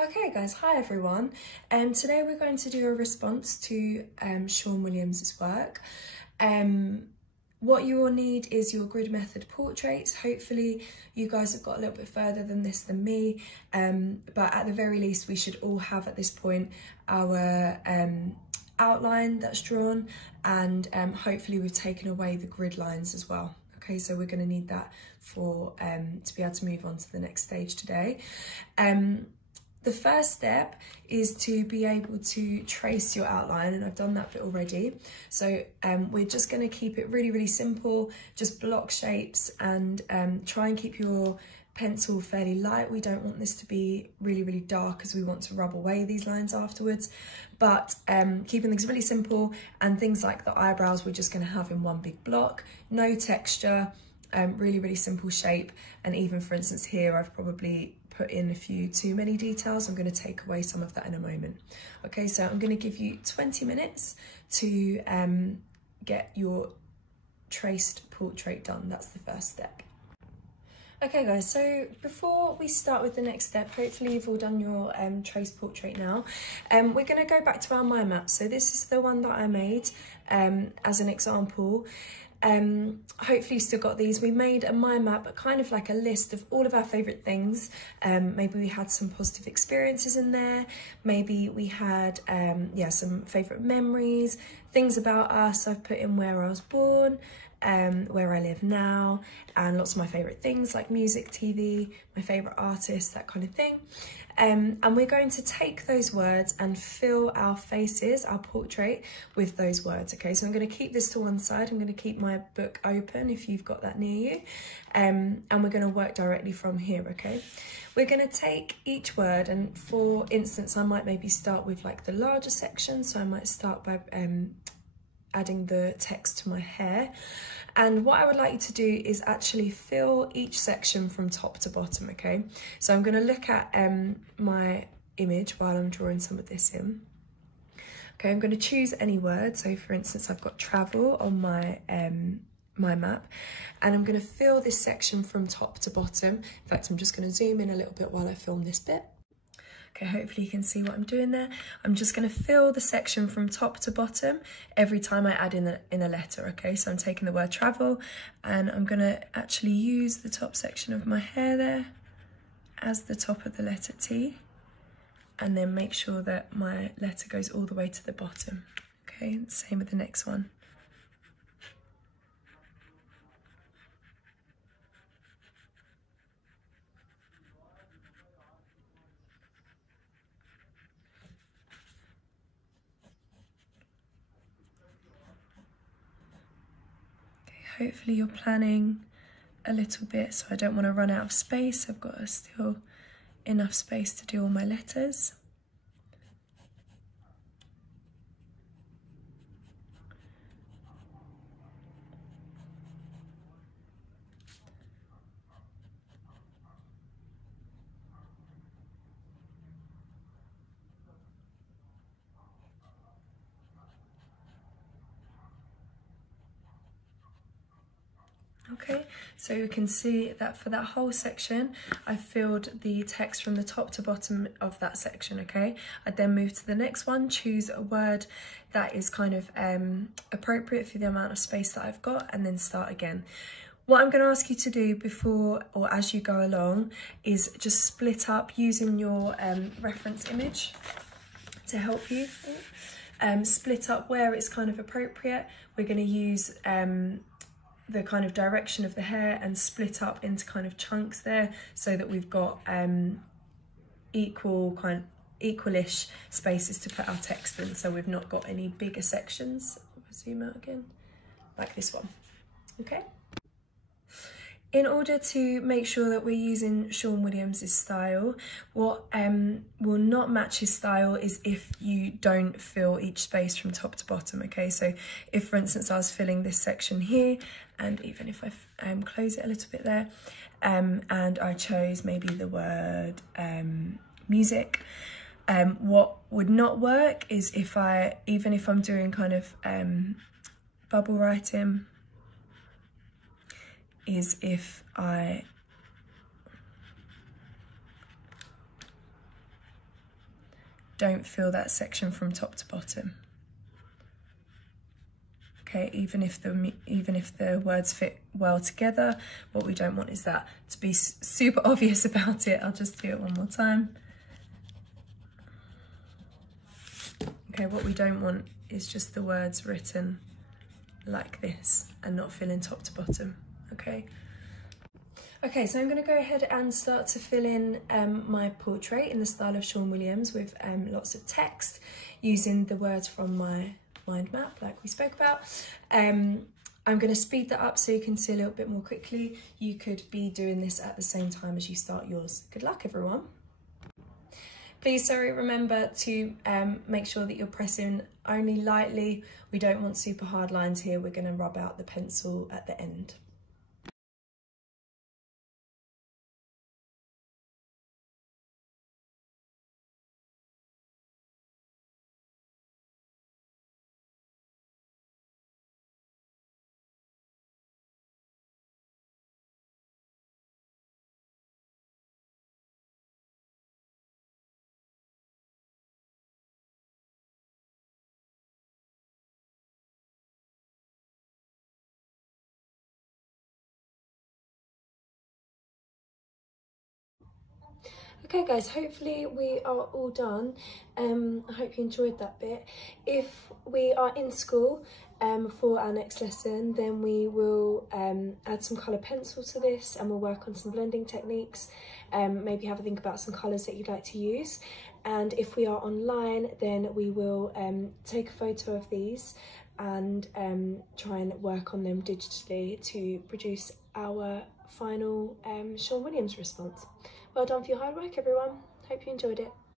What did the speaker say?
Okay guys, hi everyone. Today we're going to do a response to Sean Williams's work. What you will need is your grid method portraits. Hopefully you guys have got a little bit further than this than me, but at the very least we should all have at this point our outline that's drawn, and hopefully we've taken away the grid lines as well. Okay, so we're going to need that for to be able to move on to the next stage today. The first step is to be able to trace your outline, and I've done that bit already. So we're just going to keep it really simple, just block shapes, and try and keep your pencil fairly light. We don't want this to be really dark because we want to rub away these lines afterwards, but keeping things really simple, and things like the eyebrows we're just going to have in one big block, no texture, really simple shape. And even for instance here I've probably put in a few too many details. I'm going to take away some of that in a moment. Okay, so I'm going to give you 20 minutes to get your traced portrait done. That's the first step. Okay guys, so before we start with the next step, hopefully you've all done your traced portrait now. We're going to go back to our mind map. So this is the one that I made as an example. Hopefully you still got these. We made a mind map, kind of like a list of all of our favourite things. Maybe we had some positive experiences in there. Maybe we had some favourite memories, things about us. I've put in where I was born, where I live now, and lots of my favourite things like music, TV, my favourite artists, that kind of thing. And we're going to take those words and fill our faces, our portrait, with those words. Okay, so I'm going to keep this to one side. I'm going to keep my book open if you've got that near you, and we're going to work directly from here. Okay, we're going to take each word, and for instance I might maybe start with like the larger section. So I might start by adding the text to my hair. And what I would like you to do is actually fill each section from top to bottom, okay? So I'm going to look at my image while I'm drawing some of this in. Okay, I'm going to choose any word. So for instance, I've got travel on my my map, and I'm going to fill this section from top to bottom. In fact, I'm just going to zoom in a little bit while I film this bit. Okay, hopefully you can see what I'm doing there. I'm just going to fill the section from top to bottom every time I add in a letter, okay? So I'm taking the word travel, and I'm going to actually use the top section of my hair there as the top of the letter T, and then make sure that my letter goes all the way to the bottom, okay? Same with the next one. Hopefully you're planning a little bit, so I don't want to run out of space. I've got still enough space to do all my letters. Okay, so you can see that for that whole section, I filled the text from the top to bottom of that section, okay? I then move to the next one, choose a word that is kind of appropriate for the amount of space that I've got, and then start again. What I'm going to ask you to do before or as you go along is just split up using your reference image to help you. Split up where it's kind of appropriate. We're going to use the kind of direction of the hair and split up into kind of chunks there, so that we've got equalish spaces to put our text in, so we've not got any bigger sections. I'll zoom out again, like this one, okay? In order to make sure that we're using Sean Williams's style, what will not match his style is if you don't fill each space from top to bottom, okay? So if, for instance, I was filling this section here, and even if I close it a little bit there, and I chose maybe the word music, what would not work is if even if I'm doing kind of bubble writing, is if I don't fill that section from top to bottom. Okay, even if the words fit well together, what we don't want is that to be super obvious about it. I'll just do it one more time. Okay, what we don't want is just the words written like this and not filling top to bottom, okay? Okay, so I'm going to go ahead and start to fill in my portrait in the style of Sean Williams with lots of text using the words from my mind map like we spoke about. I'm going to speed that up so you can see a little bit more quickly. You could be doing this at the same time as you start yours. Good luck, everyone. Please, remember to make sure that you're pressing only lightly. We don't want super hard lines here. We're going to rub out the pencil at the end. Okay guys, hopefully we are all done. I hope you enjoyed that bit. If we are in school for our next lesson, then we will add some colour pencil to this and we'll work on some blending techniques. Maybe have a think about some colours that you'd like to use. And if we are online, then we will take a photo of these and try and work on them digitally to produce our final Sean Williams response. Well done for your hard work, everyone. Hope you enjoyed it.